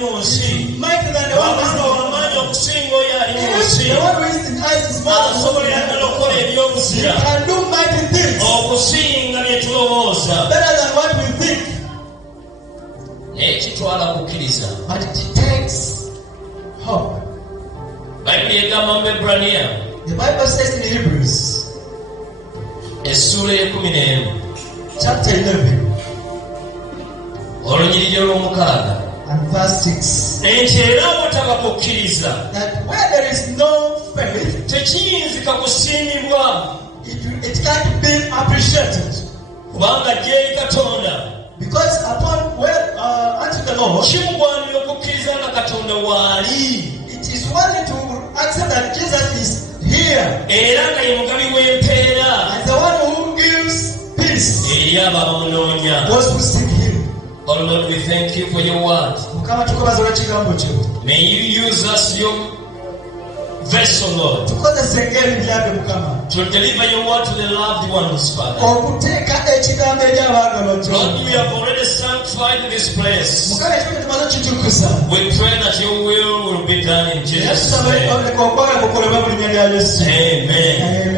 munsi mightier than the one who is in wamanyi okusinga oyo ali munsi the one who is in Christ is more than asobolera ddala okukola he ebyobuzira can do mighty things okusinga bye tulowooza better than what we think. ekitwala kukkiriza But it takes hope. bayibuli egamba mu Ebraniya The Bible says in Hebrews essula 11 chapter 11 olunyiriri lw'omukaaga and verse 6 nti era obutaba kukkiriza that where there is no faith, tekiyinzika kusiimibwa it can't be appreciated. kubanga gyeri Katonda Because upon where unto the Lord, kimugwanira okukkiriza nga Katonda waali it is worthy to accept that Jesus is here era nga ye mugabi w'empeera as the one who gives peace. eri abamunoonya. Those who seek Him. Oh Lord, we thank you for your word. Mukama tukubaza olw'ekigambo kyo. May you use us, your vessel, Lord, Tukozesa engeri byange Mukama. to deliver your word to the loved ones, Father. Okuteeka ekigambo eri abaagalwa kyo. Lord, we have already sanctified this place. Mukama ekyo tumaze kitukuza. We pray that your will be done in Jesus' name. Yesu okwagala kukolebwa mu linnya lya Yesu. Amen.